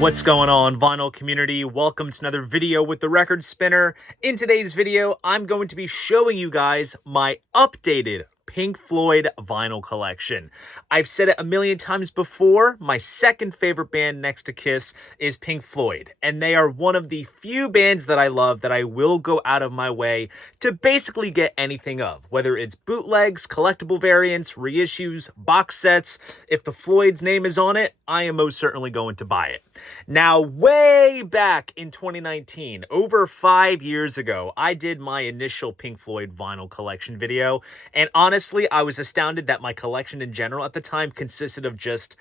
What's going on, vinyl community? Welcome to another video with the Record Spinner. In today's video, I'm going to be showing you guys my updated Pink Floyd vinyl collection. I've said it a million times before, my second favorite band next to Kiss is Pink Floyd, and they are one of the few bands that I love that I will go out of my way to basically get anything of, whether it's bootlegs, collectible variants, reissues, box sets. If the Floyd's name is on it, I am most certainly going to buy it. Now, way back in 2019, over 5 years ago, I did my initial Pink Floyd vinyl collection video, and honestly, I was astounded that my collection in general at the time consisted of just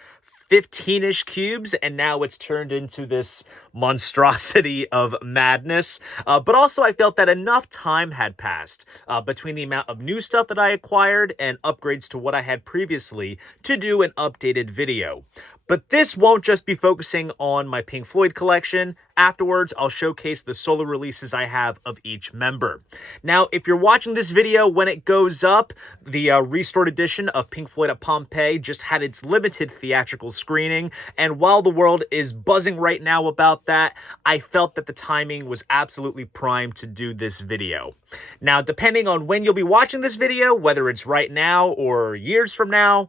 15-ish cubes, and now it's turned into this monstrosity of madness. But also, I felt that enough time had passed between the amount of new stuff that I acquired and upgrades to what I had previously to do an updated video. But this won't just be focusing on my Pink Floyd collection. Afterwards, I'll showcase the solo releases I have of each member. Now, if you're watching this video when it goes up, the restored edition of Pink Floyd at Pompeii just had its limited theatrical screening, and while the world is buzzing right now about that, I felt that the timing was absolutely primed to do this video. Now, depending on when you'll be watching this video, whether it's right now or years from now,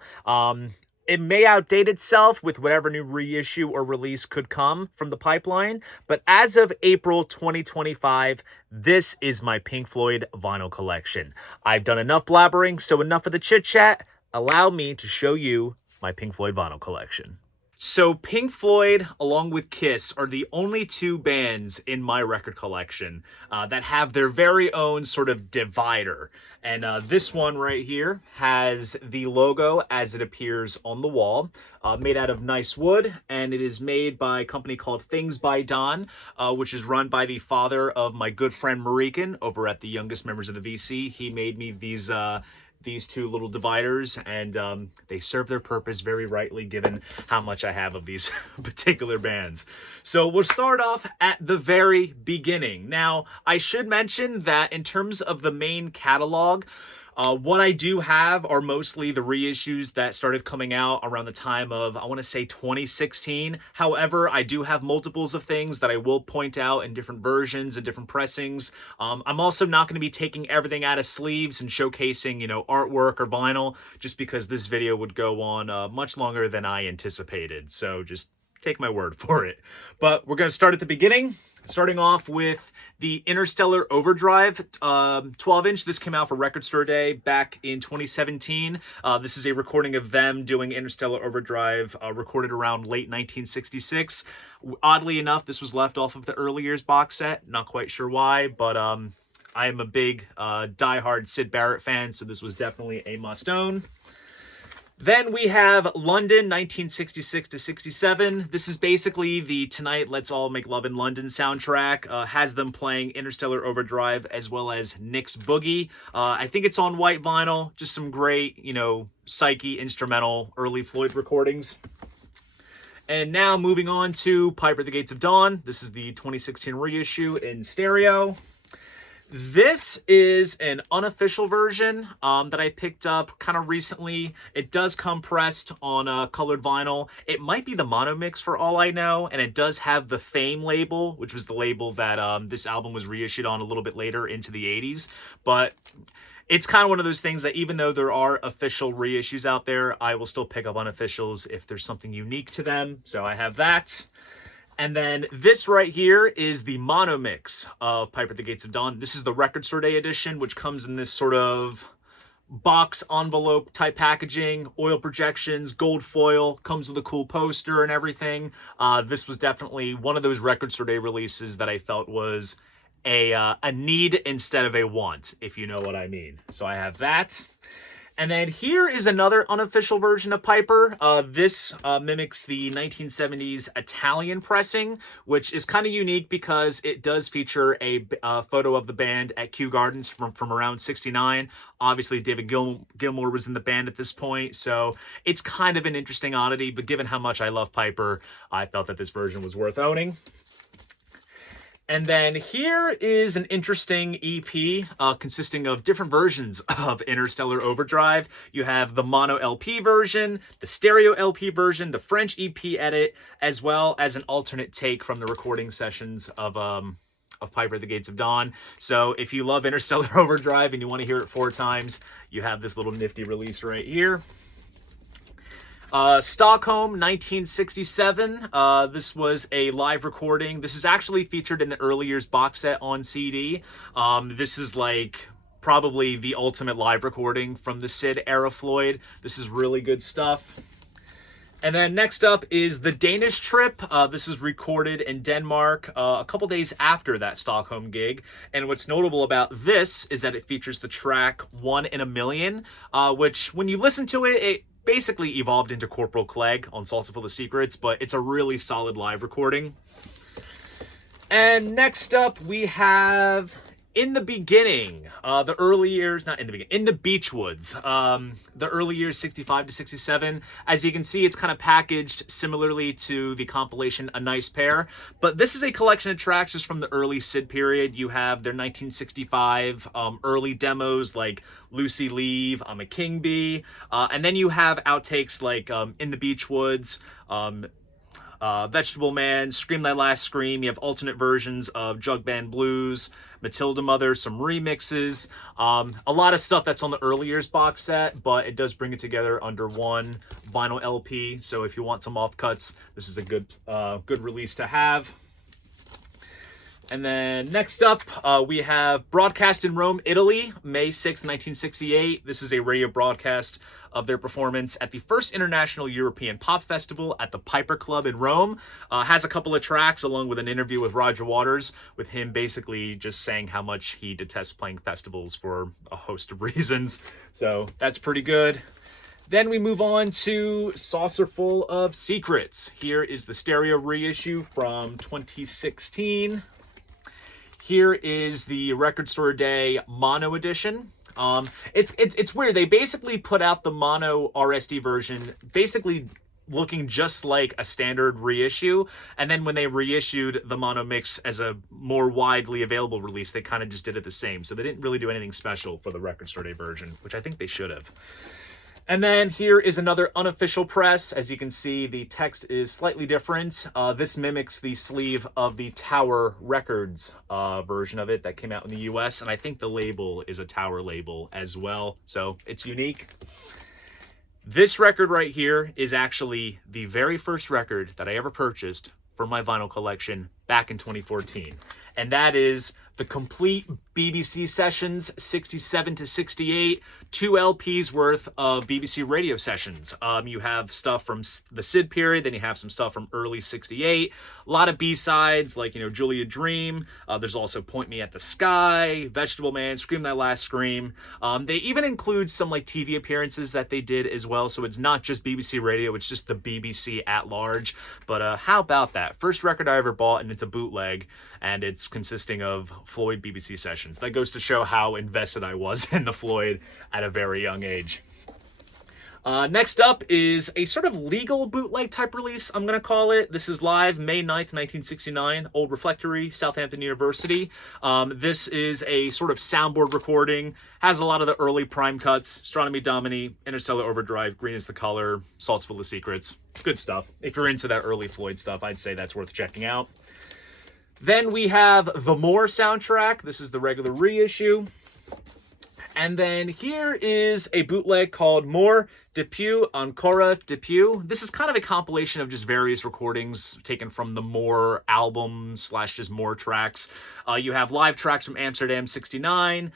it may outdate itself with whatever new reissue or release could come from the pipeline, but as of April 2025, this is my Pink Floyd vinyl collection. I've done enough blabbering, so enough of the chit-chat. Allow me to show you my Pink Floyd vinyl collection. So Pink Floyd, along with Kiss, are the only two bands in my record collection that have their very own sort of divider. And this one right here has the logo as it appears on the wall, made out of nice wood, and it is made by a company called Things by Don, which is run by the father of my good friend Marican over at the Youngest Members of the VC. He made me these two little dividers, and they serve their purpose very rightly given how much I have of these particular bands. So we'll start off at the very beginning. Now, I should mention that in terms of the main catalog, what I do have are mostly the reissues that started coming out around the time of, I want to say, 2016. However, I do have multiples of things that I will point out in different versions and different pressings. I'm also not going to be taking everything out of sleeves and showcasing, artwork or vinyl, just because this video would go on much longer than I anticipated. So just take my word for it. But we're going to start at the beginning. Starting off with the Interstellar Overdrive 12-inch. This came out for Record Store Day back in 2017. This is a recording of them doing Interstellar Overdrive, recorded around late 1966. Oddly enough, this was left off of the early years box set. Not quite sure why, but I am a big diehard Syd Barrett fan, so this was definitely a must-own. Then we have London, 1966 to 67. This is basically the Tonight Let's All Make Love in London soundtrack. Has them playing Interstellar Overdrive as well as Nick's Boogie. I think it's on white vinyl. Just some great, psyche instrumental early Floyd recordings. And now moving on to Piper at the Gates of Dawn. This is the 2016 reissue in stereo. This is an unofficial version that I picked up kind of recently. It does come pressed on colored vinyl. It might be the mono mix for all I know, and it does have the Fame label, which was the label that this album was reissued on a little bit later into the 80s. But it's kind of one of those things that even though there are official reissues out there, I will still pick up unofficials if there's something unique to them. So I have that. And then this right here is the mono mix of Piper at the Gates of Dawn. This is the Record Store Day edition, which comes in this sort of box envelope type packaging, oil projections, gold foil, comes with a cool poster and everything. This was definitely one of those Record Store Day releases that I felt was a need instead of a want, if you know what I mean. So I have that. And then here is another unofficial version of Piper. This mimics the 1970s Italian pressing, which is kind of unique because it does feature a photo of the band at Kew Gardens from around 69. Obviously, David Gilmour was in the band at this point, so it's kind of an interesting oddity, but given how much I love Piper, I felt that this version was worth owning. And then here is an interesting EP consisting of different versions of Interstellar Overdrive. You have the mono LP version, the stereo LP version, the French EP edit, as well as an alternate take from the recording sessions of Piper at the Gates of Dawn. So if you love Interstellar Overdrive and you want to hear it 4 times, you have this little nifty release right here. Stockholm 1967. This was a live recording. This is actually featured in the early years box set on CD. This is like probably the ultimate live recording from the Syd era Floyd. This is really good stuff. And then next up is the Danish trip. This is recorded in Denmark a couple days after that Stockholm gig. And what's notable about this is that it features the track 1 in a Million, which when you listen to it, it basically evolved into Corporal Clegg on Salsa Full of Secrets, but it's a really solid live recording. And next up we have In the Beginning, the early years, not in the beginning, In the Beechwoods, the early years 65 to 67. As you can see, it's kind of packaged similarly to the compilation A Nice Pair, but this is a collection of tracks just from the early Syd period. You have their 1965 early demos like Lucy Leave, I'm a King Bee, and then you have outtakes like In the Beechwoods, Vegetable Man, Scream Thy Last Scream. You have alternate versions of Jug Band Blues, Matilda Mother, some remixes, a lot of stuff that's on the early years box set, but it does bring it together under one vinyl LP. So if you want some offcuts, this is a good release to have. And then next up, we have Broadcast in Rome, Italy, May 6, 1968. This is a radio broadcast of their performance at the first International European Pop Festival at the Piper Club in Rome. Has a couple of tracks along with an interview with Roger Waters, with him basically just saying how much he detests playing festivals for a host of reasons. So that's pretty good. Then we move on to Saucerful of Secrets. Here is the stereo reissue from 2016. Here is the Record Store Day mono edition. It's weird. They basically put out the mono RSD version, basically looking just like a standard reissue. And then when they reissued the mono mix as a more widely available release, they kind of just did it the same. So they didn't really do anything special for the Record Store Day version, which I think they should have. And then here is another unofficial press. As you can see, the text is slightly different. This mimics the sleeve of the Tower Records version of it that came out in the US, and I think the label is a Tower label as well, so it's unique. This record right here is actually the very first record that I ever purchased for my vinyl collection back in 2014, and that is the complete BBC sessions, 67 to 68, 2 LPs worth of BBC radio sessions. You have stuff from the Syd period, then you have some stuff from early 68, a lot of B-sides like, you know, Julia Dream. There's also Point Me at the Sky, Vegetable Man, Scream Thy Last Scream. They even include some like TV appearances that they did as well, so it's not just BBC radio, it's just the BBC at large. But how about that? First record I ever bought, and it's a bootleg, and it's consisting of Floyd BBC sessions. That goes to show how invested I was in the Floyd at a very young age. Next up is a sort of legal bootleg type release, I'm going to call it. This is live May 9th, 1969, Old Reflectory, Southampton University. This is a sort of soundboard recording, has a lot of the early prime cuts, Astronomy Domini, Interstellar Overdrive, Green is the Color, Salt's Full of Secrets. Good stuff. If you're into that early Floyd stuff, I'd say that's worth checking out. Then we have the More soundtrack. This is the regular reissue. And then here is a bootleg called More Depuis Encore Depuis. This is kind of a compilation of just various recordings taken from the More album / just More tracks. You have live tracks from Amsterdam 69,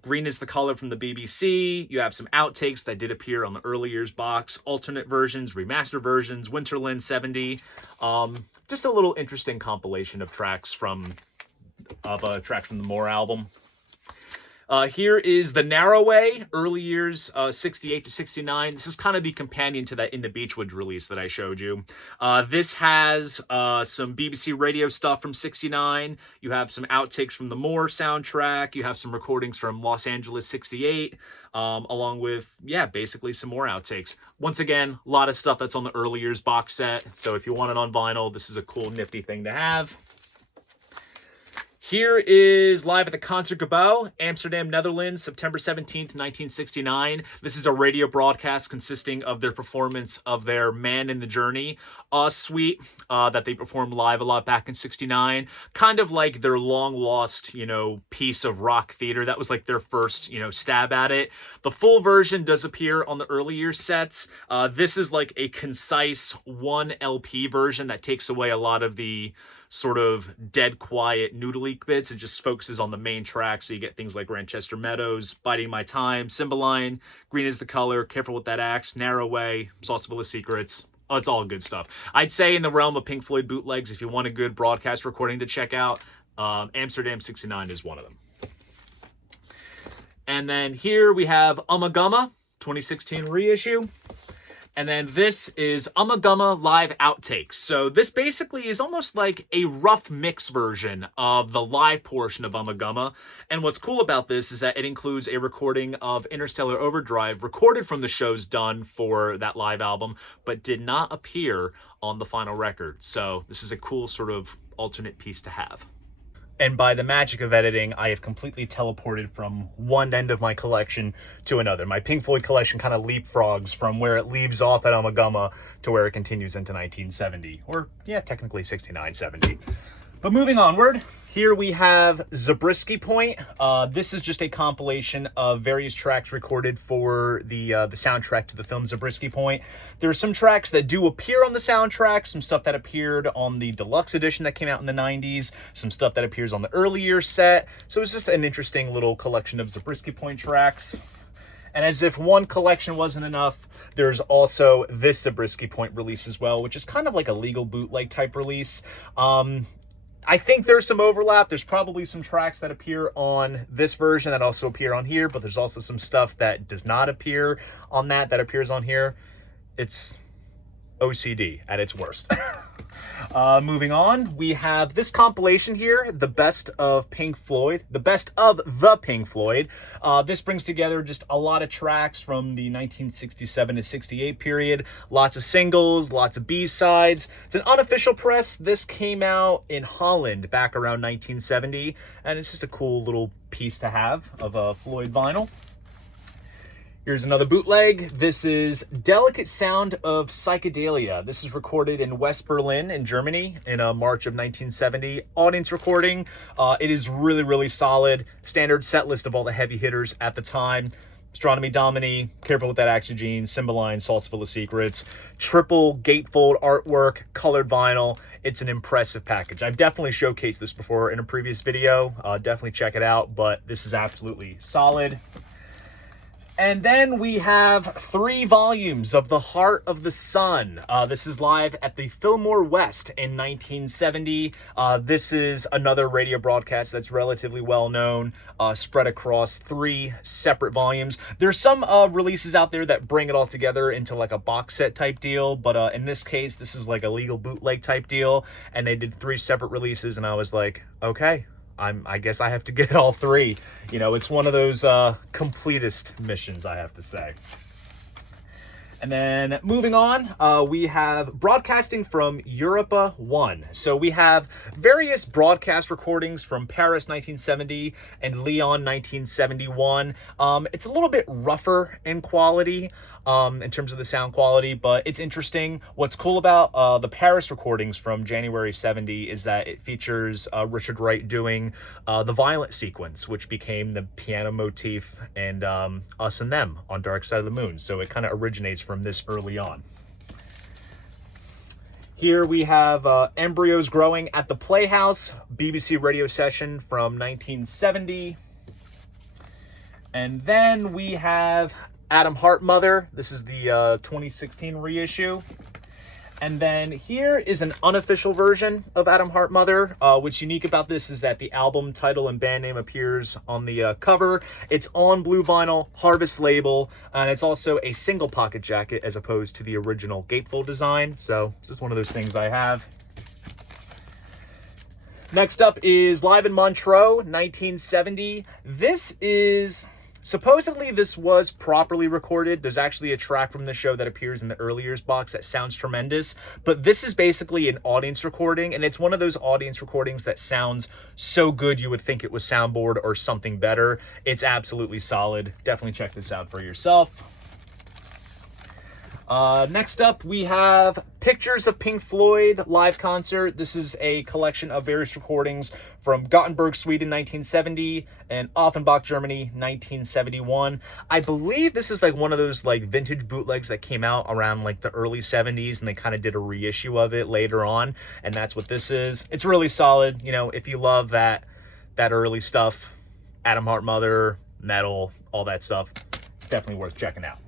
Green is the Color from the BBC. You have some outtakes that did appear on the early years box, alternate versions, remaster versions, Winterland 70. Just a little interesting compilation of tracks from the More album. Here is The Narrow Way, early years 68 to 69. This is kind of the companion to that In the Beechwoods release that I showed you. This has some BBC radio stuff from 69. You have some outtakes from the More soundtrack. You have some recordings from Los Angeles 68, along with, yeah, basically some more outtakes. Once again, a lot of stuff that's on the early years box set. So if you want it on vinyl, this is a cool, nifty thing to have. Here is live at the Concertgebouw, Amsterdam, Netherlands, September 17th, 1969. This is a radio broadcast consisting of their performance of their Man in the Journey suite that they performed live a lot back in 69. Kind of like their long-lost, piece of rock theater. That was like their first, stab at it. The full version does appear on the earlier sets. This is like a concise 1 LP version that takes away a lot of the sort of dead quiet noodly bits. It just focuses on the main track, so you get things like Ranchester Meadows, Biding My Time, Cymbeline, Green is the Color, Careful with That Axe, Narrow Way, Sauce Full of Secrets. Oh, it's all good stuff. I'd say in the realm of Pink Floyd bootlegs, if you want a good broadcast recording to check out, Amsterdam 69 is one of them. And then here we have Ummagumma 2016 reissue. And then this is Ummagumma Live Outtakes. So this basically is almost like a rough mix version of the live portion of Ummagumma. And what's cool about this is that it includes a recording of Interstellar Overdrive recorded from the shows done for that live album, but did not appear on the final record. So this is a cool sort of alternate piece to have. And by the magic of editing, I have completely teleported from one end of my collection to another. My Pink Floyd collection kind of leapfrogs from where it leaves off at Ummagumma to where it continues into 1970. Or, yeah, technically 69, 70. But moving onward, here we have Zabriskie Point. This is just a compilation of various tracks recorded for the soundtrack to the film Zabriskie Point. There are some tracks that do appear on the soundtrack, some stuff that appeared on the deluxe edition that came out in the 90s, some stuff that appears on the earlier set. So it's just an interesting little collection of Zabriskie Point tracks. And as if one collection wasn't enough, there's also this Zabriskie Point release as well, which is kind of like a legal bootleg type release. I think there's some overlap. There's probably some tracks that appear on this version that also appear on here, but there's also some stuff that does not appear on that appears on here. It's OCD at its worst. Moving on, we have this compilation here, the best of Pink Floyd, the best of the Pink Floyd. This brings together just a lot of tracks from the 1967 to 68 period, lots of singles, lots of B-sides. It's an unofficial press. This came out in Holland back around 1970, and it's just a cool little piece to have of a Floyd vinyl. Here's another bootleg. This is Delicate Sound of Psychedelia. This is recorded in West Berlin in Germany in March of 1970. Audience recording. It is really, really solid. Standard set list of all the heavy hitters at the time. Astronomy Domini, Careful with That Axe, Cymbeline, Sauce Full of Secrets. Triple gatefold artwork, colored vinyl. It's an impressive package. I've definitely showcased this before in a previous video. Definitely check it out, but this is absolutely solid. And then we have 3 volumes of The Heart of the Sun. This is live at the Fillmore West in 1970. This is another radio broadcast that's relatively well known, spread across 3 separate volumes. There's some releases out there that bring it all together into like a box set type deal, but in this case, this is like a legal bootleg type deal, and they did 3 separate releases, and I was like, okay. I guess I have to get all 3. It's one of those completist missions, I have to say. And then moving on, we have broadcasting from Europa 1. So we have various broadcast recordings from Paris 1970 and Lyon 1971. It's a little bit rougher in quality in terms of the sound quality, but it's interesting. What's cool about the Paris recordings from January 70 is that it features Richard Wright doing the violent sequence, which became the piano motif and Us and Them on Dark Side of the Moon. So it kind of originates from this early on. Here we have Embryos Growing at the Playhouse, BBC radio session from 1970. And then we have Adam Hart Mother. This is the 2016 reissue. And then here is an unofficial version of Adam Hart Mother. What's unique about this is that the album title and band name appears on the cover. It's on blue vinyl, Harvest label, and it's also a single pocket jacket as opposed to the original gatefold design. So it's just one of those things I have. Next up is Live in Montreux, 1970. This is Supposedly this was properly recorded. There's actually a track from the show that appears in the early years box that sounds tremendous, but this is basically an audience recording, and it's one of those audience recordings that sounds so good you would think it was soundboard or something better. It's absolutely solid. Definitely check this out for yourself. Next up, we have Pictures of Pink Floyd live concert. This is a collection of various recordings from Gothenburg, Sweden, 1970, and Offenbach, Germany, 1971. I believe this is like one of those like vintage bootlegs that came out around like the early 70s, and they kind of did a reissue of it later on, and that's what this is. It's really solid. You know, if you love that early stuff, Atom Heart Mother, metal, all that stuff, it's definitely worth checking out.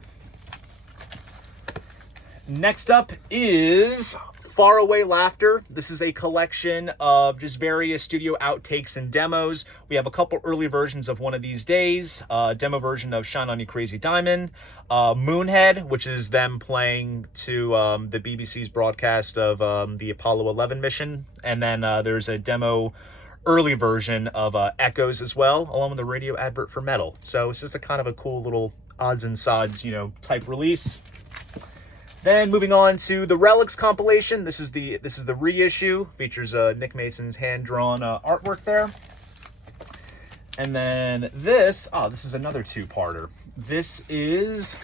Next up is Faraway Laughter. This is a collection of just various studio outtakes and demos. We have a couple early versions of One of These Days, demo version of Shine On You Crazy Diamond, Moonhead, which is them playing to the BBC's broadcast of the Apollo 11 mission. And then there's a demo early version of Echoes as well, along with the radio advert for metal. So it's just a kind of a cool little odds and sods, you know, type release. Then moving on to the Relics compilation. This is the reissue. Features Nick Mason's hand-drawn artwork there. And then this is another two-parter. This is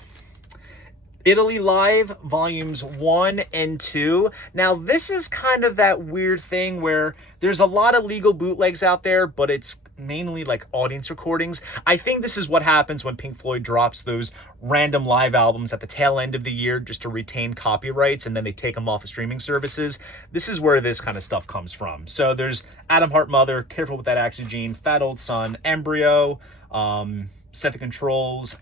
Italy Live Volumes 1 and 2. Now, this is kind of that weird thing where there's a lot of legal bootlegs out there, but it's mainly like audience recordings. I think this is what happens when Pink Floyd drops those random live albums at the tail end of the year just to retain copyrights, and then they take them off of streaming services. This is where this kind of stuff comes from. So there's Atom Heart Mother, Careful with That Oxygen, Fat Old Son, Embryo, Set the Controls.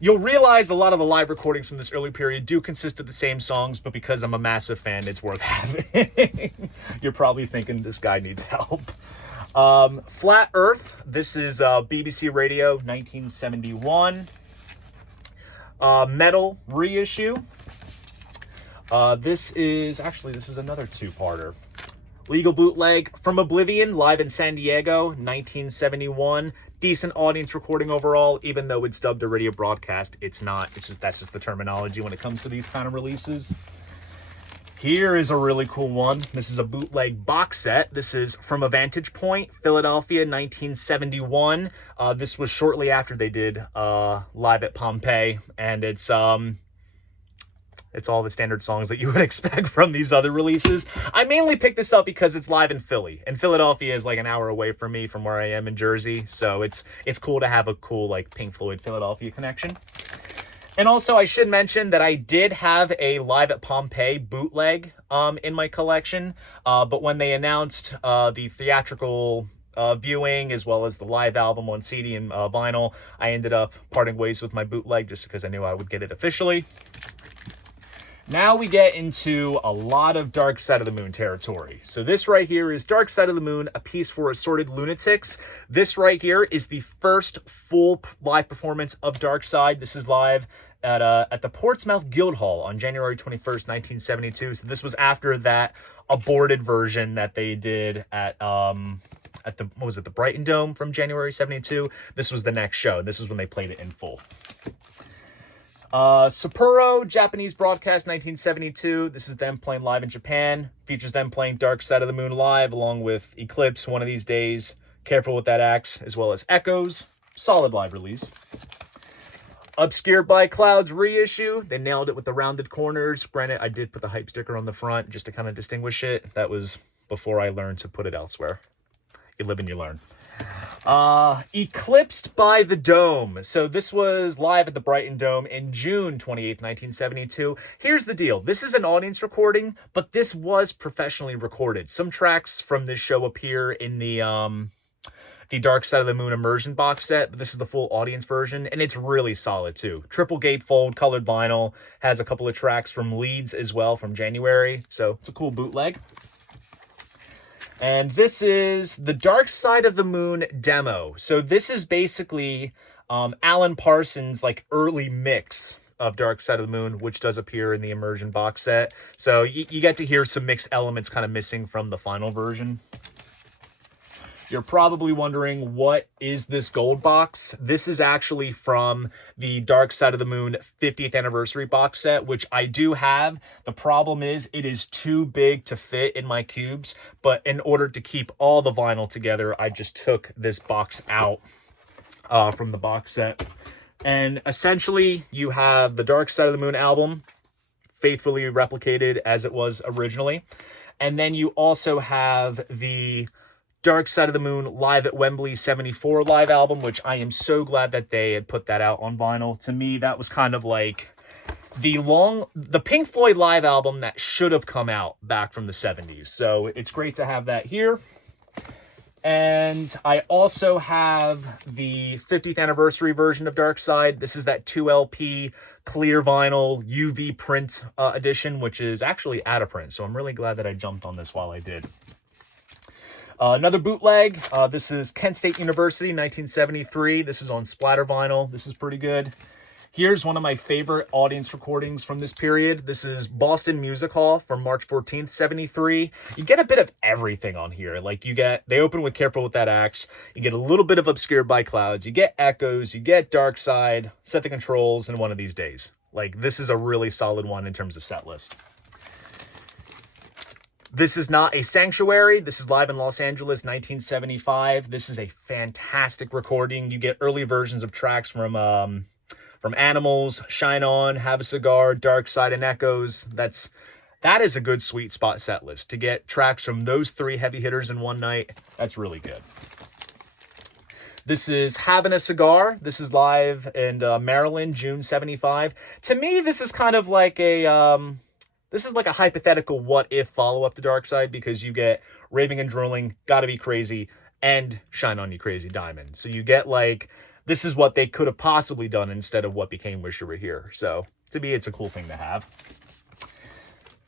You'll realize a lot of the live recordings from this early period do consist of the same songs, but because I'm a massive fan, it's worth having. You're probably thinking this guy needs help. Flat Earth. This is BBC Radio, 1971. Metal reissue. This is another two-parter. Legal bootleg From Oblivion, live in San Diego, 1971. Decent audience recording overall, even though it's dubbed a radio broadcast. It's not. That's just the terminology when it comes to these kind of releases. Here is a really cool one. This is a bootleg box set. This is From a Vantage Point, Philadelphia, 1971. This was shortly after they did Live at Pompeii, and it's all the standard songs that you would expect from these other releases. I mainly picked this up because it's live in Philly, and Philadelphia is like an hour away from me from where I am in Jersey, so it's cool to have a cool like Pink Floyd Philadelphia connection. And also I should mention that I did have a Live at Pompeii bootleg in my collection, but when they announced the theatrical viewing as well as the live album on CD and vinyl, I ended up parting ways with my bootleg just because I knew I would get it officially. Now we get into a lot of Dark Side of the Moon territory. So this right here is Dark Side of the Moon, a piece for assorted lunatics. This right here is the first full live performance of Dark Side. This is live at the Portsmouth Guildhall on January 21st, 1972. So this was after that aborted version that they did at the Brighton Dome from January 72. This was the next show. This is when they played it in full. Sapporo, Japanese broadcast, 1972. This is them playing live in Japan. Features them playing Dark Side of the Moon live, along with Eclipse, One of These Days, Careful with That Axe, as well as Echoes. Solid live release. Obscured by Clouds reissue. They nailed it with the rounded corners. Granted, I did put the hype sticker on the front just to kind of distinguish it. That was before I learned to put it elsewhere. You live and you learn. Eclipsed by the Dome. So this was live at the Brighton Dome in June 28th, 1972. Here's the deal. This is an audience recording, but this was professionally recorded. Some tracks from this show appear in the Dark Side of the Moon immersion box set, but this is the full audience version, and it's really solid too. Triple gatefold, colored vinyl, has a couple of tracks from Leeds as well from January, so it's a cool bootleg. And this is the Dark Side of the Moon demo. So this is basically Alan Parsons' like early mix of Dark Side of the Moon, which does appear in the immersion box set. So you get to hear some mixed elements kind of missing from the final version. You're probably wondering, what is this gold box? This is actually from the Dark Side of the Moon 50th anniversary box set, which I do have. The problem is it is too big to fit in my cubes, but in order to keep all the vinyl together, I just took this box out from the box set. And essentially, you have the Dark Side of the Moon album, faithfully replicated as it was originally. And then you also have the Dark Side of the Moon Live at Wembley 74 live album, which I am so glad that they had put that out on vinyl. To me, that was kind of like the Pink Floyd live album that should have come out back from the 70s. So it's great to have that here. And I also have the 50th anniversary version of Dark Side. This is that 2LP clear vinyl UV print edition, which is actually out of print. So I'm really glad that I jumped on this while I did. Another bootleg. This is Kent State University, 1973. This is on splatter vinyl. This is pretty good. Here's one of my favorite audience recordings from this period. This is Boston Music Hall from March 14th, 73. You get a bit of everything on here. Like they open with Careful With That Axe. You get a little bit of Obscured by Clouds. You get Echoes. You get Dark Side, Set the Controls, and One of These Days. Like, this is a really solid one in terms of set list. This is not a Sanctuary. This is live in Los Angeles, 1975. This is a fantastic recording. You get early versions of tracks from Animals, Shine On, Have a Cigar, Dark Side, and Echoes. That is a good sweet spot set list. To get tracks from those three heavy hitters in one night, that's really good. This is Having a Cigar. This is live in Maryland, June 75. To me, this is kind of like this is like a hypothetical what-if follow-up to Dark Side, because you get Raving and Drooling, Gotta Be Crazy, and Shine On You Crazy Diamond. So you get, like, this is what they could have possibly done instead of what became Wish You Were Here. So to me, it's a cool thing to have.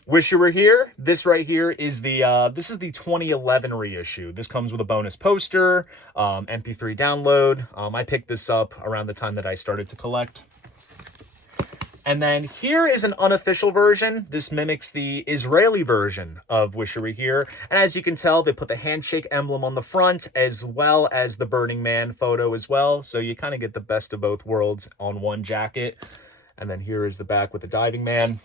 Wish You Were Here. This right here is the 2011 reissue. This comes with a bonus poster, MP3 download. I picked this up around the time that I started to collect. And then here is an unofficial version. This mimics the Israeli version of Wish You Were Here. And as you can tell, they put the handshake emblem on the front, as well as the Burning Man photo as well. So you kind of get the best of both worlds on one jacket. And then here is the back with the diving man.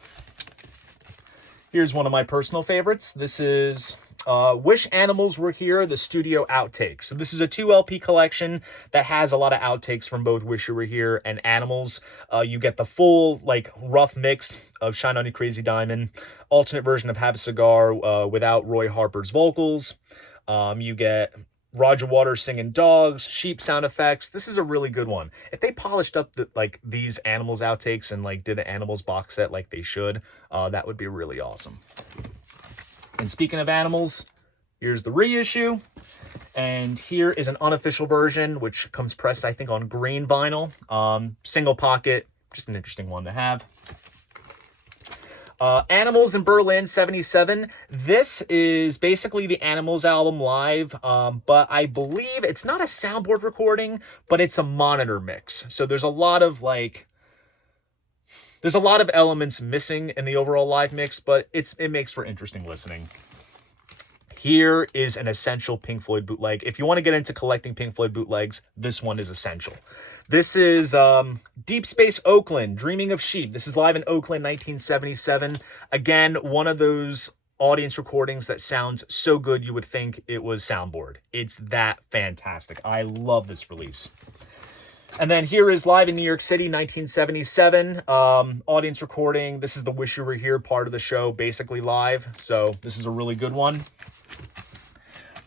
Here's one of my personal favorites. This is Wish Animals Were Here, the studio outtakes. So this is a 2LP collection that has a lot of outtakes from both Wish You Were Here and Animals. You get the full, like, rough mix of Shine On You Crazy Diamond, alternate version of Have a Cigar without Roy Harper's vocals. You get Roger Waters singing dogs, sheep sound effects. This is a really good one. If they polished up these Animals outtakes and did an Animals box set like they should, that would be really awesome. And speaking of Animals, here's the reissue. And here is an unofficial version, which comes pressed, I think, on green vinyl. Single pocket, just an interesting one to have. Animals in Berlin, 77. This is basically the Animals album live, but I believe it's not a soundboard recording, but it's a monitor mix. So there's a lot of elements missing in the overall live mix, but it makes for interesting listening. Here is an essential Pink Floyd bootleg. If you want to get into collecting Pink Floyd bootlegs, this one is essential. This is Deep Space Oakland, Dreaming of Sheep. This is live in Oakland, 1977. Again, one of those audience recordings that sounds so good you would think it was soundboard. It's that fantastic. I love this release. And then here is live in New York City, 1977. Audience recording. This is the Wish You Were Here part of the show, basically live. So this is a really good one.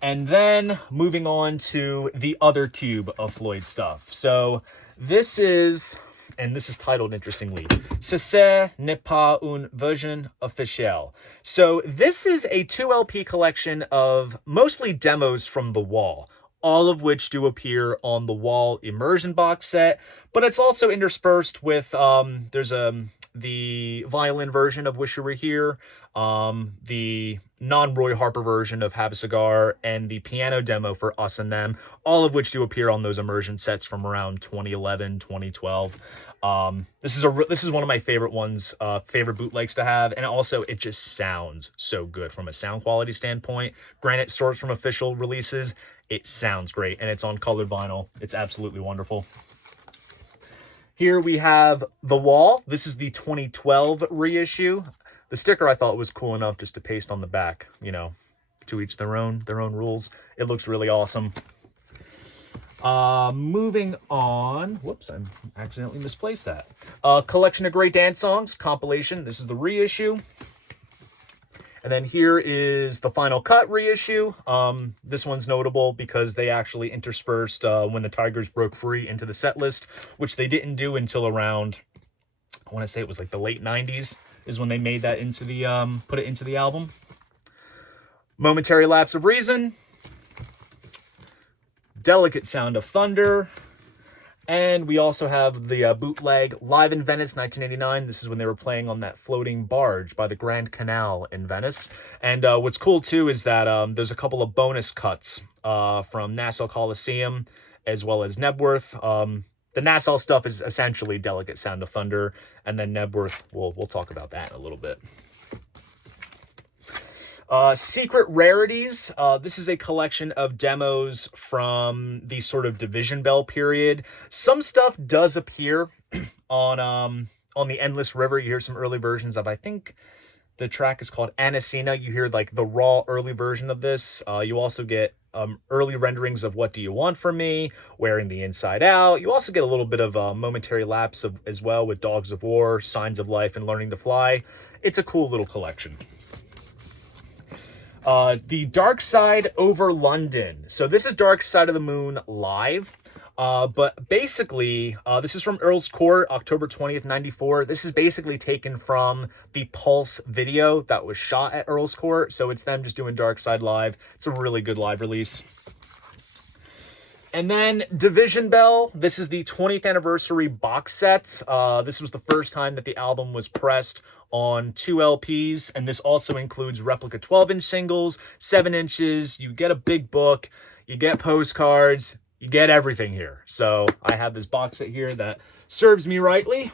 And then moving on to the other cube of Floyd stuff. So this is, and this is titled interestingly, Ce n'est pas une version officielle. So this is a 2LP collection of mostly demos from The Wall, all of which do appear on the Wall Immersion box set, but it's also interspersed with, there's the violin version of Wish You Were Here, the non-Roy Harper version of Have a Cigar, and the piano demo for Us and Them, all of which do appear on those immersion sets from around 2011, 2012. This is one of my favorite ones, favorite bootlegs to have, and also it just sounds so good from a sound quality standpoint. Granted, sourced from official releases, it sounds great, and it's on colored vinyl. It's absolutely wonderful. Here we have The Wall. This is the 2012 reissue. The sticker I thought was cool enough just to paste on the back. You know, to each their own rules. It looks really awesome. Moving on. Whoops, I accidentally misplaced that. Collection of Great Dance Songs compilation. This is the reissue. And then here is the Final Cut reissue. This one's notable because they actually interspersed When the Tigers Broke Free into the set list, which they didn't do until around, I want to say it was like the late 90s is when they made that into the, put it into the album. Momentary Lapse of Reason. Delicate Sound of Thunder. And we also have the bootleg Live in Venice 1989. This is when they were playing on that floating barge by the Grand Canal in Venice. And what's cool too is that there's a couple of bonus cuts from Nassau Coliseum as well as Nebworth. The Nassau stuff is essentially Delicate Sound of Thunder, and then Nebworth, we'll talk about that in a little bit. Secret Rarities. This is a collection of demos from the sort of Division Bell period. Some stuff does appear on the Endless River. You hear some early versions of, I think the track is called Anacina. You hear like the raw early version of this. You also get early renderings of What Do You Want From Me, Wearing the Inside Out. You also get a little bit of Momentary Lapse as well with Dogs of War, Signs of Life, and Learning to Fly. It's a cool little collection. The Dark Side Over London. So this is Dark Side of the Moon live. But basically, this is from Earl's Court, October 20th, 94. This is basically taken from the Pulse video that was shot at Earl's Court. So it's them just doing Dark Side live. It's a really good live release. And then Division Bell. This is the 20th anniversary box set. This was the first time that the album was pressed on 2 LPs, and this also includes replica 12-inch singles, 7 inches. You get a big book, you get postcards, you get everything here. So I have this box set here that serves me rightly.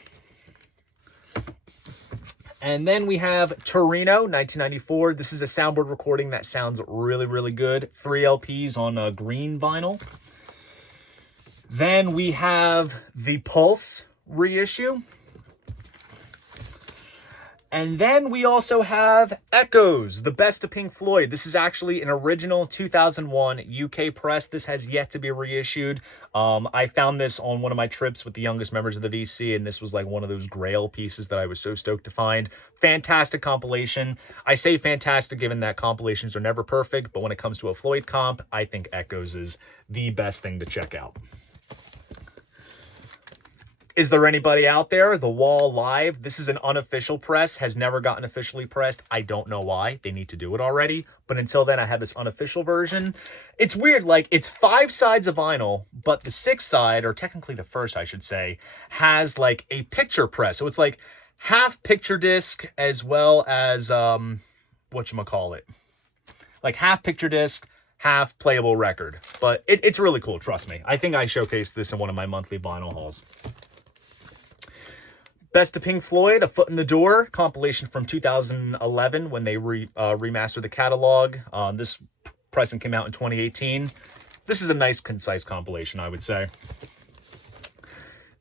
And then we have Torino, 1994. This is a soundboard recording that sounds really, really good. 3 LPs on green vinyl. Then we have the Pulse reissue. And then we also have Echoes, the best of Pink Floyd. This is actually an original 2001 UK press. This has yet to be reissued. I found this on one of my trips with the youngest members of the VC, and this was like one of those grail pieces that I was so stoked to find. Fantastic compilation. I say fantastic given that compilations are never perfect, but when it comes to a Floyd comp, I think Echoes is the best thing to check out. Is there anybody out there? The Wall Live. This is an unofficial press, has never gotten officially pressed. I don't know why. They need to do it already. But until then, I have this unofficial version. It's weird. Like, it's 5 sides of vinyl, but the 6th side, or technically the first, I should say, has like a picture press. So it's like half picture disc as well as, whatchamacallit. Like half picture disc, half playable record. But it's really cool, trust me. I think I showcased this in one of my monthly vinyl hauls. Best of Pink Floyd, A Foot in the Door, compilation from 2011 when they remastered the catalog. This pressing came out in 2018. This is a nice, concise compilation, I would say.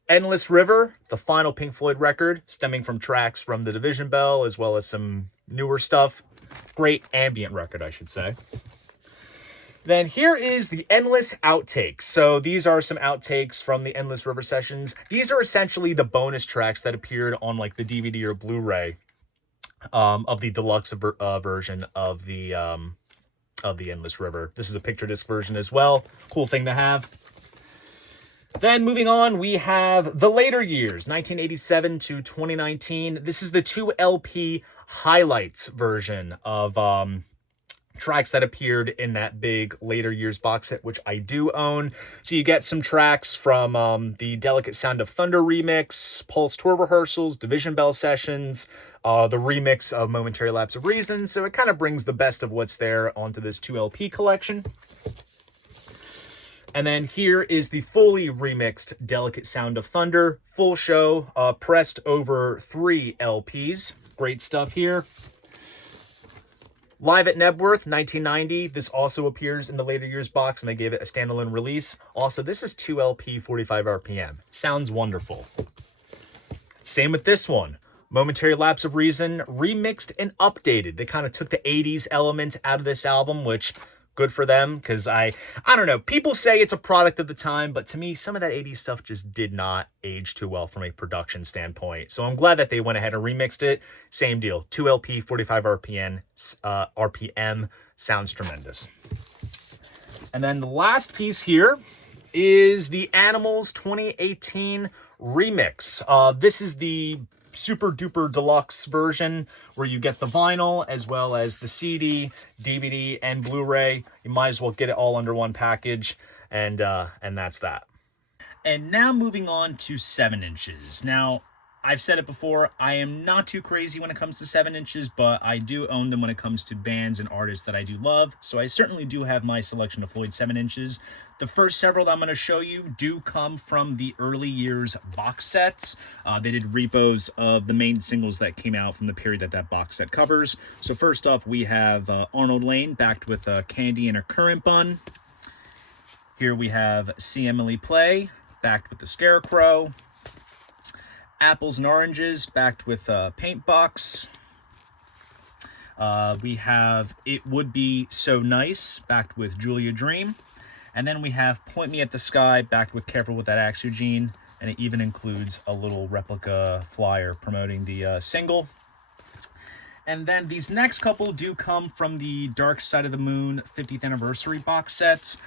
Endless River, the final Pink Floyd record, stemming from tracks from the Division Bell as well as some newer stuff. Great ambient record, I should say. Then here is the Endless Outtakes. So these are some outtakes from the Endless River sessions. These are essentially the bonus tracks that appeared on like the DVD or Blu-ray of the deluxe version of the Endless River. This is a picture disc version as well. Cool thing to have. Then moving on, we have the later years, 1987 to 2019. This is the 2 LP highlights version of tracks that appeared in that big later years box set, which I do own. So you get some tracks from the Delicate Sound of Thunder remix, Pulse Tour Rehearsals, Division Bell Sessions, the remix of Momentary Lapse of Reason. So it kind of brings the best of what's there onto this 2LP collection. And then here is the fully remixed Delicate Sound of Thunder, full show, pressed over 3 LPs. Great stuff here. Live at Nebworth, 1990. This also appears in the later years box, and they gave it a standalone release. Also, this is 2LP, 45 RPM. Sounds wonderful. Same with this one. Momentary Lapse of Reason, remixed and updated. They kind of took the 80s element out of this album, which good for them, because I don't know, people say it's a product of the time, but to me, some of that 80s stuff just did not age too well from a production standpoint. So I'm glad that they went ahead and remixed it. Same deal, 2LP, 45 RPM, sounds tremendous. And then the last piece here is the Animals 2018 remix. This is the super duper deluxe version where you get the vinyl as well as the CD, DVD, and Blu-ray. You might as well get it all under one package, and that's that. And now moving on to 7 inches. Now, I've said it before, I am not too crazy when it comes to 7 inches, but I do own them when it comes to bands and artists that I do love, so I certainly do have my selection of Floyd 7 inches. The first several that I'm going to show you do come from the early years box sets. They did repos of the main singles that came out from the period that that box set covers. So first off, we have Arnold Layne, backed with Candy and a Currant Bun. Here we have See Emily Play, backed with the Scarecrow. Apples and Oranges, backed with Paint Box. We have It Would Be So Nice, backed with Julia Dream. And then we have Point Me at the Sky, backed with Careful With That Axe, Eugene. And it even includes a little replica flyer promoting the single. And then these next couple do come from the Dark Side of the Moon 50th anniversary box sets.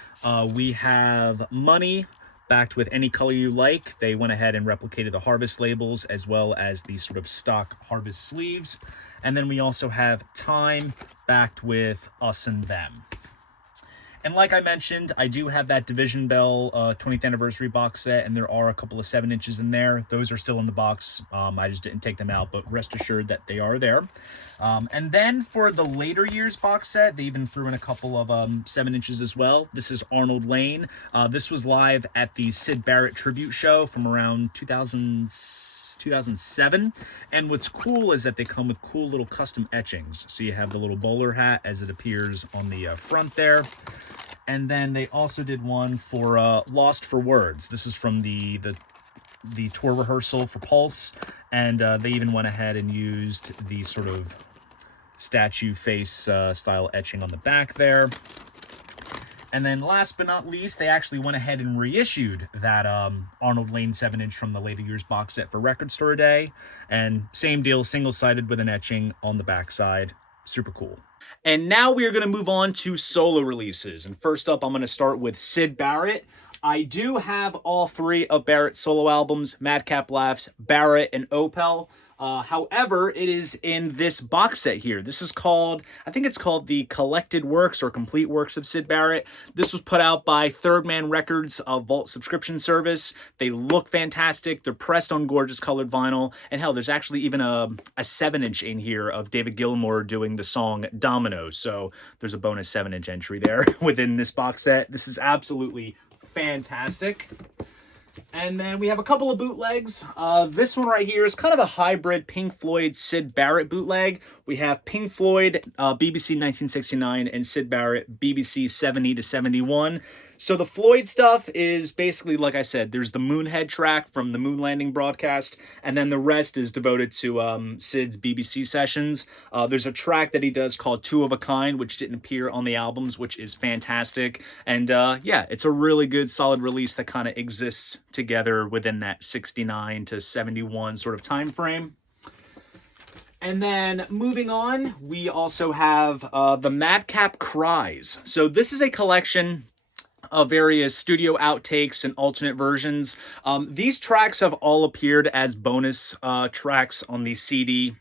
We have Money, backed with Any Color You Like. They went ahead and replicated the Harvest labels as well as the sort of stock Harvest sleeves. And then we also have Time, backed with Us and Them. And like I mentioned, I do have that Division Bell 20th anniversary box set, and there are a couple of 7 inches in there. Those are still in the box. I just didn't take them out, but rest assured that they are there. And then for the later years box set, they even threw in a couple of 7 inches as well. This is Arnold Layne. This was live at the Syd Barrett tribute show from around 2007. And what's cool is that they come with cool little custom etchings. So you have the little bowler hat as it appears on the front there. And then they also did one for Lost for Words. This is from the tour rehearsal for Pulse, and they even went ahead and used the sort of statue face style etching on the back there. And then last but not least, they actually went ahead and reissued that Arnold Layne 7 inch from the later years box set for Record Store Day. And same deal, single-sided with an etching on the back side. Super cool. And now we are going to move on to solo releases. And first up, I'm going to start with Syd Barrett. I do have all 3 of Barrett's solo albums, Madcap Laughs, Barrett, and Opel. However, it is in this box set here. This is called, I think it's called the Collected Works or Complete Works of Syd Barrett. This was put out by Third Man Records, a Vault subscription service. They look fantastic. They're pressed on gorgeous colored vinyl. And hell, there's actually even a 7 inch in here of David Gilmour doing the song Dominoes. So there's a bonus 7 inch entry there within this box set. This is absolutely fantastic. And then we have a couple of bootlegs. This one right here is kind of a hybrid Pink Floyd Syd Barrett bootleg. We have Pink Floyd BBC 1969 and Syd Barrett BBC 70 to 71. So the Floyd stuff is basically, like I said, there's the Moonhead track from the Moon Landing broadcast, and then the rest is devoted to Syd's BBC sessions. There's a track that he does called Two of a Kind, which didn't appear on the albums, which is fantastic. And yeah, it's a really good, solid release that kind of exists together within that 69 to 71 sort of time frame. And then moving on, we also have the Madcap Cries. So this is a collection of various studio outtakes and alternate versions. These tracks have all appeared as bonus tracks on the CD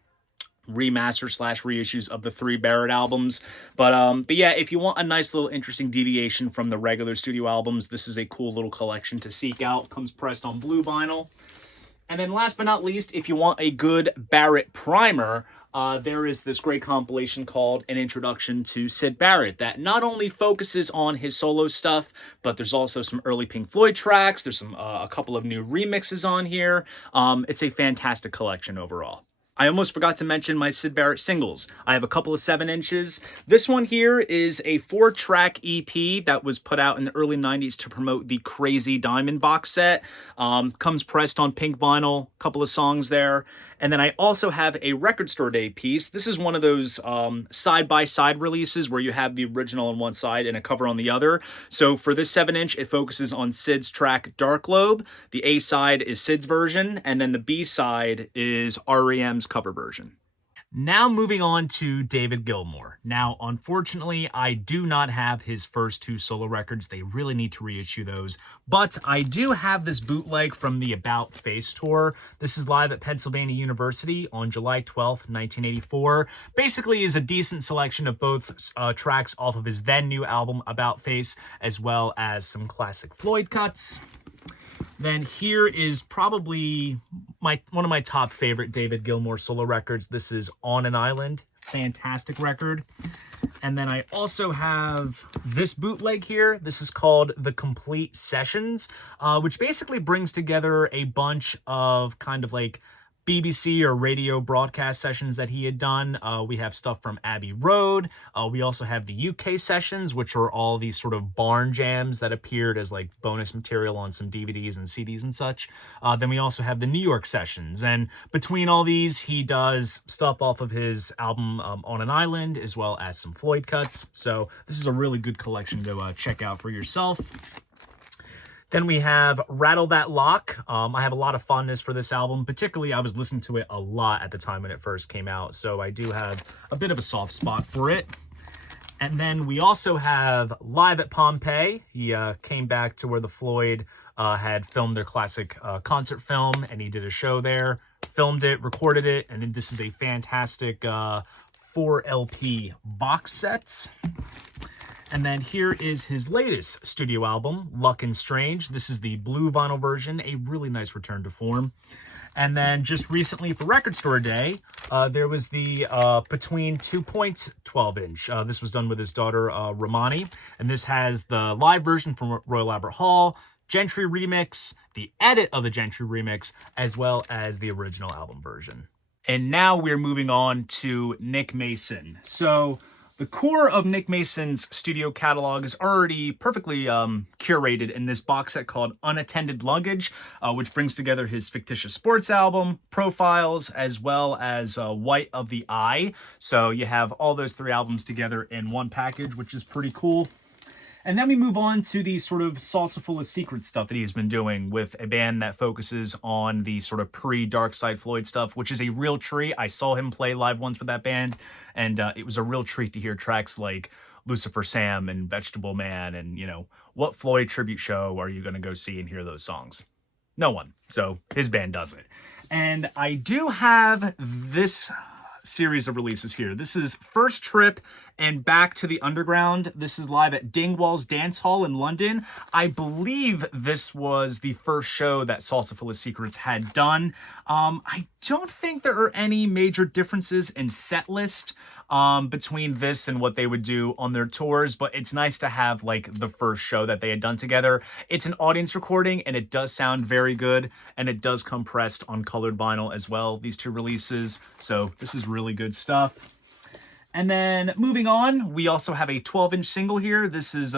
remaster slash reissues of the 3 Barrett albums. But yeah, if you want a nice little interesting deviation from the regular studio albums, this is a cool little collection to seek out. Comes pressed on blue vinyl. And then last but not least, if you want a good Barrett primer, there is this great compilation called An Introduction to Syd Barrett that not only focuses on his solo stuff, but there's also some early Pink Floyd tracks. There's some a couple of new remixes on here. It's a fantastic collection overall. I almost forgot to mention my Syd Barrett singles. I have a couple of 7-inches. This one here is a 4-track EP that was put out in the early 90s to promote the Crazy Diamond box set. Comes pressed on pink vinyl, couple of songs there. And then I also have a Record Store Day piece. This is one of those side-by-side releases where you have the original on one side and a cover on the other. So for this 7-inch, it focuses on Syd's track Dark Lobe. The A side is Syd's version, and then the B side is REM's cover version. Now moving on to David Gilmour. Now, unfortunately, I do not have his first 2 solo records. They really need to reissue those. But I do have this bootleg from the About Face tour. This is live at Pennsylvania University on July 12th, 1984. Basically is a decent selection of both tracks off of his then new album About Face, as well as some classic Floyd cuts. Then here is probably one of my top favorite David Gilmour solo records. This is On an Island. Fantastic record. And then I also have this bootleg here. This is called The Complete Sessions, which basically brings together a bunch of kind of like BBC or radio broadcast sessions that he had done. We have stuff from Abbey Road. We also have the UK sessions, which are all these sort of barn jams that appeared as like bonus material on some DVDs and CDs and such. Then we also have the New York sessions. And between all these, he does stuff off of his album On an Island, as well as some Floyd cuts. So this is a really good collection to check out for yourself. Then we have Rattle That Lock. I have a lot of fondness for this album. Particularly, I was listening to it a lot at the time when it first came out, so I do have a bit of a soft spot for it. And then we also have Live at Pompeii. He came back to where the Floyd had filmed their classic concert film, and he did a show there, filmed it, recorded it, and then this is a fantastic 4 LP box set. And then here is his latest studio album, Luck and Strange. This is the blue vinyl version, a really nice return to form. And then just recently for Record Store Day, there was the Between 2 Points 12-inch. This was done with his daughter, Romani. And this has the live version from Royal Albert Hall, Gentry remix, the edit of the Gentry remix, as well as the original album version. And now we're moving on to Nick Mason. So the core of Nick Mason's studio catalog is already perfectly curated in this box set called Unattended Luggage, which brings together his Fictitious Sports album, Profiles, as well as White of the Eye. So you have all those 3 albums together in one package, which is pretty cool. And then we move on to the sort of Salsa Full of Secrets stuff that he's been doing with a band that focuses on the sort of pre-Dark Side Floyd stuff, which is a real treat. I saw him play live once with that band, and it was a real treat to hear tracks like Lucifer Sam and Vegetable Man, and, you know, what Floyd tribute show are you going to go see and hear those songs? No one. So his band does it. And I do have this series of releases here. This is First Trip and Back to the Underground. This is live at Dingwall's Dance Hall in London. I believe this was the first show that Salsa Full of Secrets had done. I don't think there are any major differences in set list between this and what they would do on their tours, but it's nice to have like the first show that they had done together. It's an audience recording and it does sound very good, and it does come pressed on colored vinyl as well, these 2 releases. So this is really good stuff. And then moving on, we also have a 12-inch single here. This is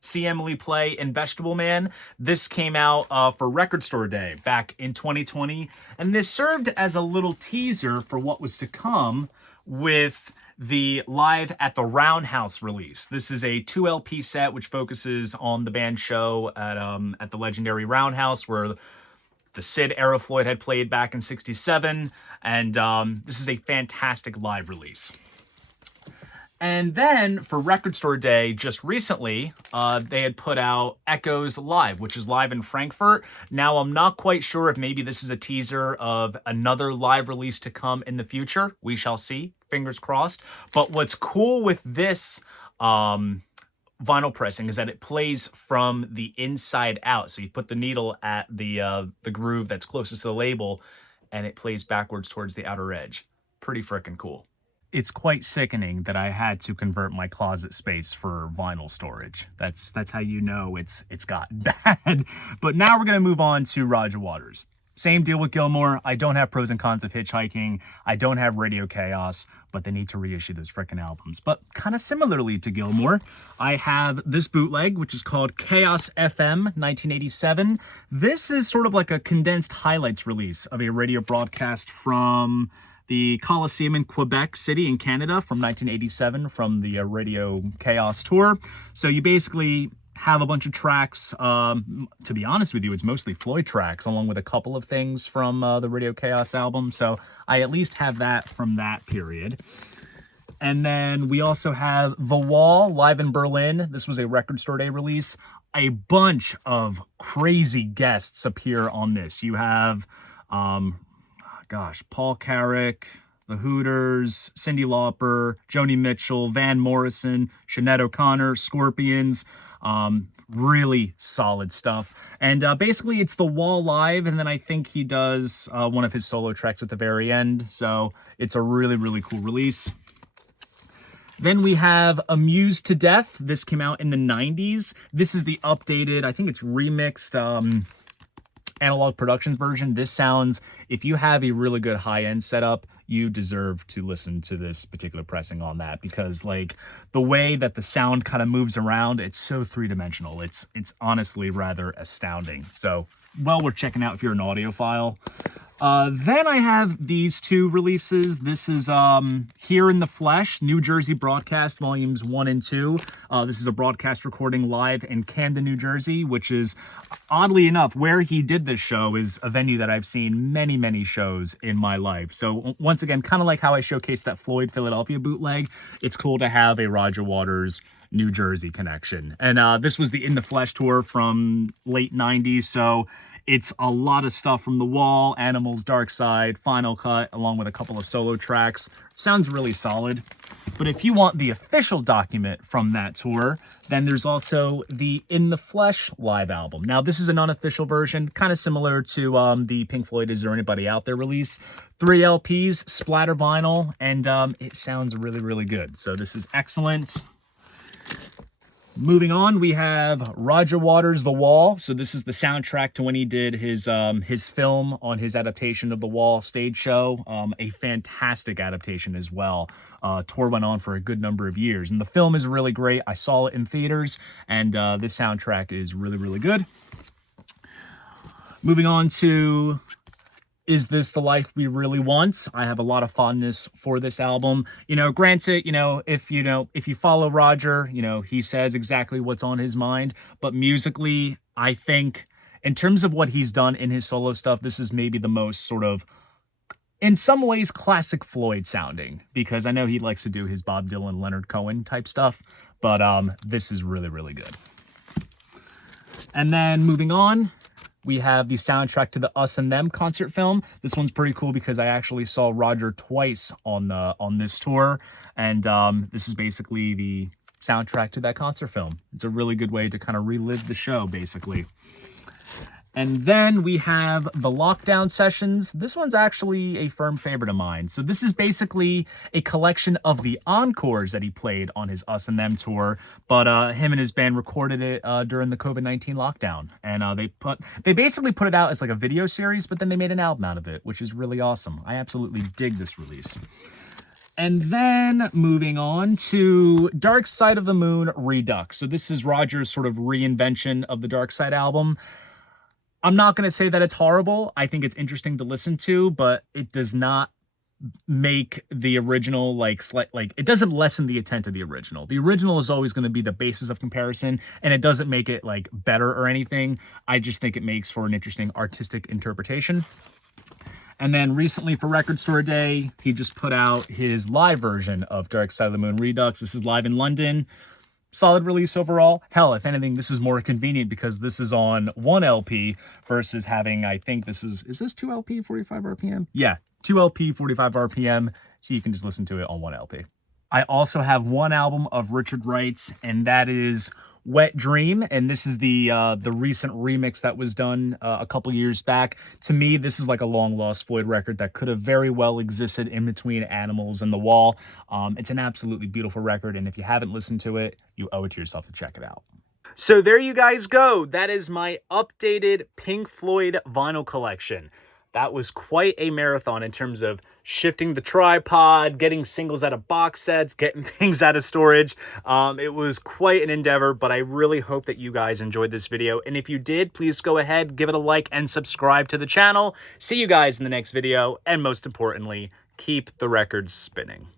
See Emily Play and Vegetable Man. This came out for Record Store Day back in 2020, and this served as a little teaser for what was to come with the Live at the Roundhouse release. This is a 2 LP set which focuses on the band show at the legendary Roundhouse, where the Syd era Floyd had played back in '67, and this is a fantastic live release. And then for Record Store Day, just recently, they had put out Echoes Live, which is live in Frankfurt. Now, I'm not quite sure if maybe this is a teaser of another live release to come in the future. We shall see. Fingers crossed. But what's cool with this vinyl pressing is that it plays from the inside out. So you put the needle at the groove that's closest to the label, and it plays backwards towards the outer edge. Pretty freaking cool. It's quite sickening that I had to convert my closet space for vinyl storage. That's how you know it's gotten bad. But now we're gonna move on to Roger Waters. Same deal with Gilmour. I don't have Pros and Cons of Hitchhiking. I don't have Radio Chaos, but they need to reissue those frickin' albums. But kind of similarly to Gilmour, I have this bootleg, which is called Chaos FM 1987. This is sort of like a condensed highlights release of a radio broadcast from the Coliseum in Quebec City in Canada from 1987 from the Radio Chaos tour. So you basically have a bunch of tracks. To be honest with you, it's mostly Floyd tracks along with a couple of things from the Radio Chaos album. So I at least have that from that period. And then we also have The Wall live in Berlin. This was a Record Store Day release. A bunch of crazy guests appear on this. You have Paul Carrick, The Hooters, Cyndi Lauper, Joni Mitchell, Van Morrison, Sinead O'Connor, Scorpions. Really solid stuff. And basically it's The Wall live, and then I think he does one of his solo tracks at the very end. So it's a really, really cool release. Then we have Amused to Death. This came out in the 90s. This is the updated, I think it's remixed Analog Productions version. This sounds, if you have a really good high-end setup, you deserve to listen to this particular pressing on that, because like the way that the sound kind of moves around, it's so three-dimensional. It's honestly rather astounding. So well worth checking out if you're an audiophile. Then I have these two releases. This is Here in the Flesh, New Jersey Broadcast Volumes 1 and 2. This is a broadcast recording live in Camden, New Jersey, which is, oddly enough, where he did this show is a venue that I've seen many, many shows in my life. So once again, kind of like how I showcased that Floyd Philadelphia bootleg, it's cool to have a Roger Waters New Jersey connection. And this was the In the Flesh tour from late 90s, so it's a lot of stuff from The Wall, Animals, Dark Side, Final Cut, along with a couple of solo tracks. Sounds really solid. But if you want the official document from that tour, then there's also the In the Flesh live album. Now, this is an unofficial version, kind of similar to the Pink Floyd Is There Anybody Out There release. 3 LPs, splatter vinyl, and it sounds really, really good. So this is excellent. Moving on, we have Roger Waters' The Wall. So this is the soundtrack to when he did his film on his adaptation of The Wall stage show. A fantastic adaptation as well. Tour went on for a good number of years, and the film is really great. I saw it in theaters, and this soundtrack is really, really good. Moving on to Is This the Life We Really Want? I have a lot of fondness for this album. Granted, if you follow Roger, he says exactly what's on his mind. But musically, I think in terms of what he's done in his solo stuff, this is maybe the most sort of, in some ways, classic Floyd sounding, because I know he likes to do his Bob Dylan, Leonard Cohen type stuff. But this is really, really good. And then moving on, we have the soundtrack to the Us and Them concert film. This one's pretty cool because I actually saw Roger twice on this tour, and this is basically the soundtrack to that concert film. It's a really good way to kind of relive the show, basically. And then we have the Lockdown Sessions. This one's actually a firm favorite of mine. So this is basically a collection of the encores that he played on his Us and Them tour, but him and his band recorded it during the COVID-19 lockdown. And they basically put it out as like a video series, but then they made an album out of it, which is really awesome. I absolutely dig this release. And then moving on to Dark Side of the Moon Redux. So this is Roger's sort of reinvention of the Dark Side album. I'm not going to say that it's horrible. I think it's interesting to listen to, but it does not make the original it doesn't lessen the intent of the original. The original is always going to be the basis of comparison, and it doesn't make it better or anything. I just think it makes for an interesting artistic interpretation. And then recently for Record Store Day, he just put out his live version of Dark Side of the Moon Redux. This is live in London. Solid release overall. Hell, if anything, this is more convenient because this is on 1 LP versus having, I think this is this 2 LP 45 RPM? Yeah, 2 LP 45 RPM, so you can just listen to it on 1 LP. I also have one album of Richard Wright's, and that is Wet Dream, and this is the recent remix that was done a couple years back. To me, this is like a long-lost Floyd record that could have very well existed in between Animals and The Wall. It's an absolutely beautiful record, and if you haven't listened to it, you owe it to yourself to check it out. So there you guys go. That is my updated Pink Floyd vinyl collection. That was quite a marathon in terms of shifting the tripod, getting singles out of box sets, getting things out of storage. It was quite an endeavor, but I really hope that you guys enjoyed this video. And if you did, please go ahead, give it a like, and subscribe to the channel. See you guys in the next video. And most importantly, keep the records spinning.